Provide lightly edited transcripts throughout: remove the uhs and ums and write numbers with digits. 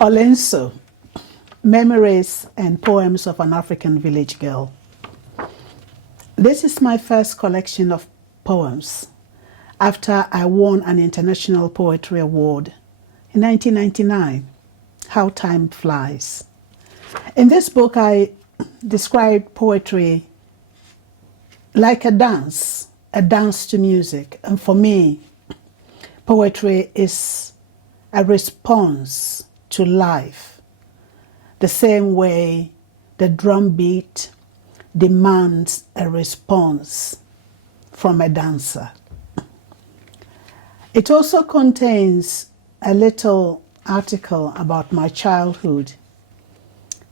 Olenso, Memories and Poems of an African Village Girl. This is my first collection of poems after I won an International Poetry Award in 1999. How time flies. In this book, I describe poetry like a dance to music. And for me, poetry is a response to life, the same way the drum beat demands a response from a dancer. It also contains a little article about my childhood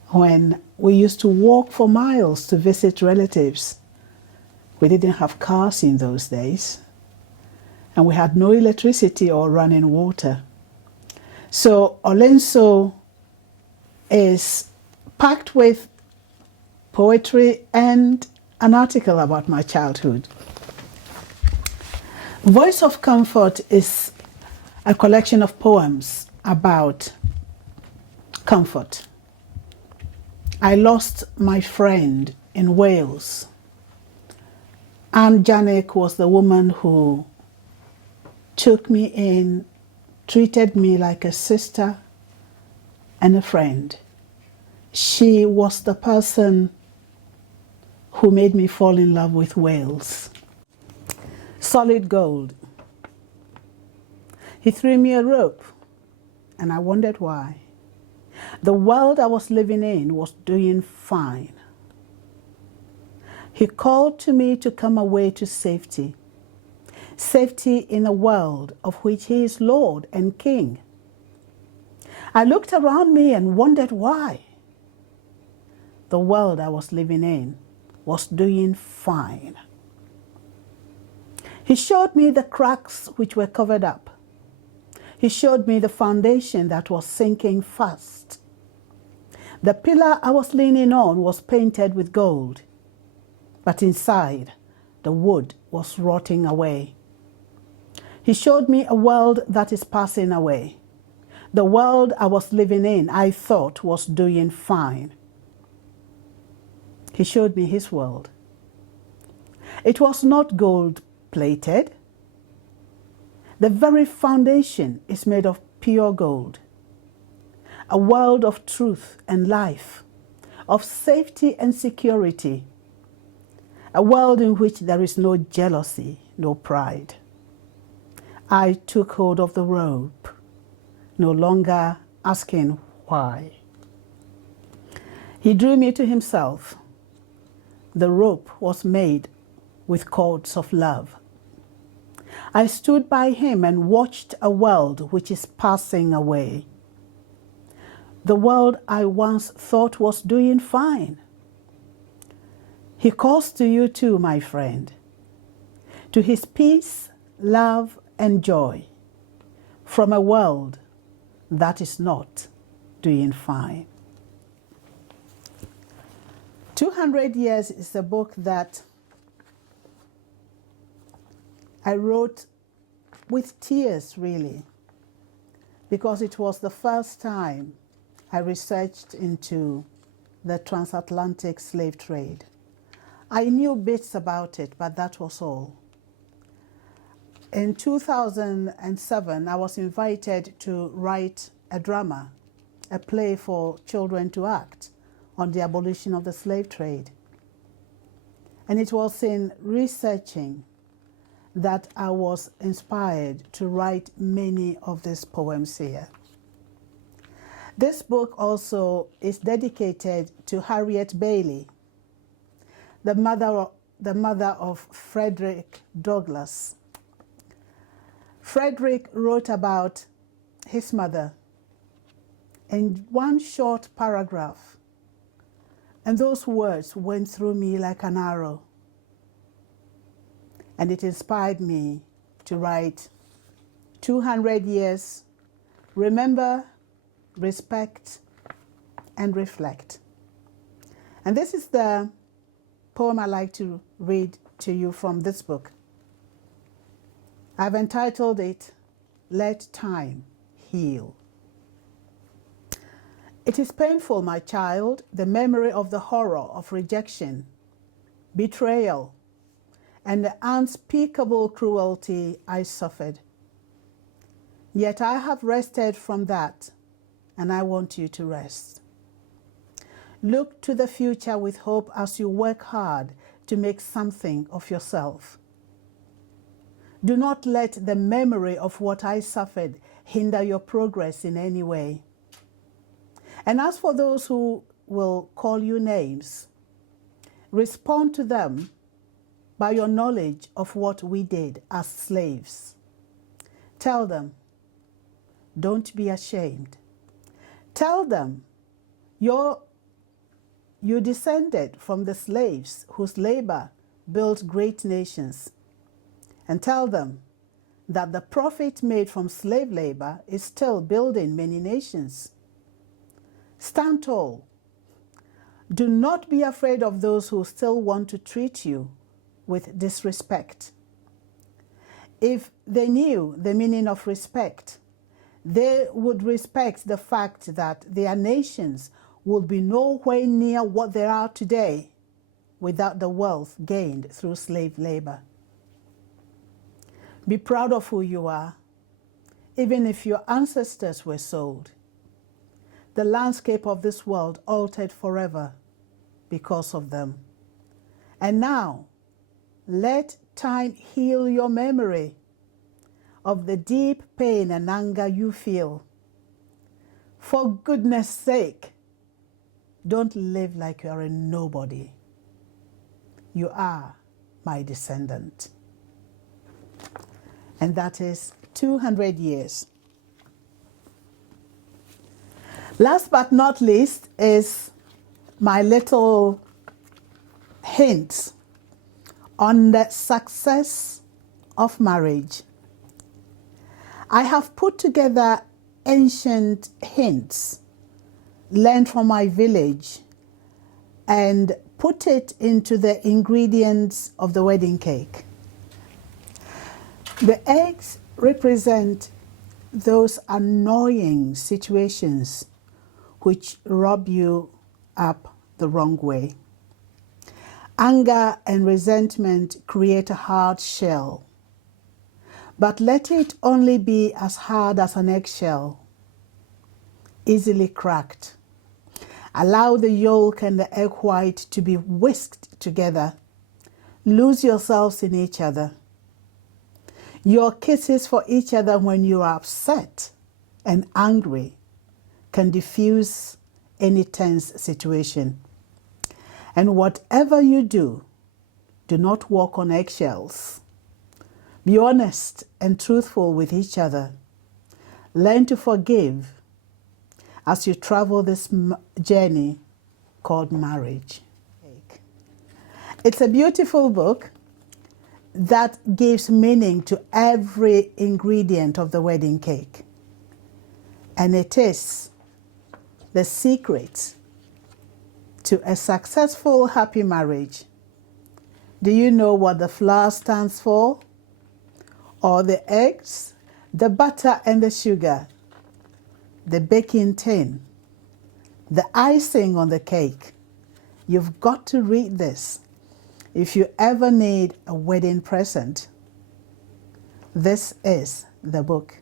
when we used to walk for miles to visit relatives. We didn't have cars in those days, and we had no electricity or running water. So Olenso is packed with poetry and an article about my childhood. Voice of Comfort is a collection of poems about comfort. I lost my friend in Wales. Anne Janek was the woman who took me in, treated me like a sister and a friend. She was the person who made me fall in love with Wales. Solid Gold. He threw me a rope, and I wondered why. The world I was living in was doing fine. He called to me to come away to safety. Safety in a world of which he is Lord and King. I looked around me and wondered why. The world I was living in was doing fine. He showed me the cracks which were covered up. He showed me the foundation that was sinking fast. The pillar I was leaning on was painted with gold, but inside, the wood was rotting away. He showed me a world that is passing away. The world I was living in, I thought, was doing fine. He showed me his world. It was not gold-plated. The very foundation is made of pure gold. A world of truth and life, of safety and security. A world in which there is no jealousy, no pride. I took hold of the rope, no longer asking why. He drew me to himself. The rope was made with cords of love. I stood by him and watched a world which is passing away. The world I once thought was doing fine. He calls to you too, my friend, to his peace, love, and joy from a world that is not doing fine. 200 Years is a book that I wrote with tears, really, because it was the first time I researched into the transatlantic slave trade. I knew bits about it, but that was all. In 2007, I was invited to write a drama, a play for children to act on the abolition of the slave trade. And it was in researching that I was inspired to write many of these poems here. This book also is dedicated to Harriet Bailey, the mother of Frederick Douglass. Frederick wrote about his mother in one short paragraph, and those words went through me like an arrow. And it inspired me to write 200 Years, Remember, Respect, and Reflect. And this is the poem I like to read to you from this book. I've entitled it, Let Time Heal. It is painful, my child, the memory of the horror of rejection, betrayal, and the unspeakable cruelty I suffered. Yet I have rested from that, and I want you to rest. Look to the future with hope as you work hard to make something of yourself. Do not let the memory of what I suffered hinder your progress in any way. And as for those who will call you names, respond to them by your knowledge of what we did as slaves. Tell them, don't be ashamed. Tell them you descended from the slaves whose labor built great nations. And tell them that the profit made from slave labor is still building many nations. Stand tall. Do not be afraid of those who still want to treat you with disrespect. If they knew the meaning of respect, they would respect the fact that their nations would be nowhere near what they are today without the wealth gained through slave labor. Be proud of who you are, even if your ancestors were sold. The landscape of this world altered forever because of them. And now, let time heal your memory of the deep pain and anger you feel. For goodness sake, don't live like you are a nobody. You are my descendant. And that is 200 years. Last but not least is my little hint on the success of marriage. I have put together ancient hints learned from my village and put it into the ingredients of the wedding cake. The eggs represent those annoying situations which rub you up the wrong way. Anger and resentment create a hard shell, but let it only be as hard as an eggshell, easily cracked. Allow the yolk and the egg white to be whisked together. Lose yourselves in each other. Your kisses for each other when you are upset and angry can diffuse any tense situation. And whatever you do, do not walk on eggshells. Be honest and truthful with each other. Learn to forgive as you travel this journey called marriage. It's a beautiful book that gives meaning to every ingredient of the wedding cake. And it is the secret to a successful, happy marriage. Do you know what the flour stands for? Or the eggs, the butter and the sugar, the baking tin, the icing on the cake? You've got to read this. If you ever need a wedding present, this is the book.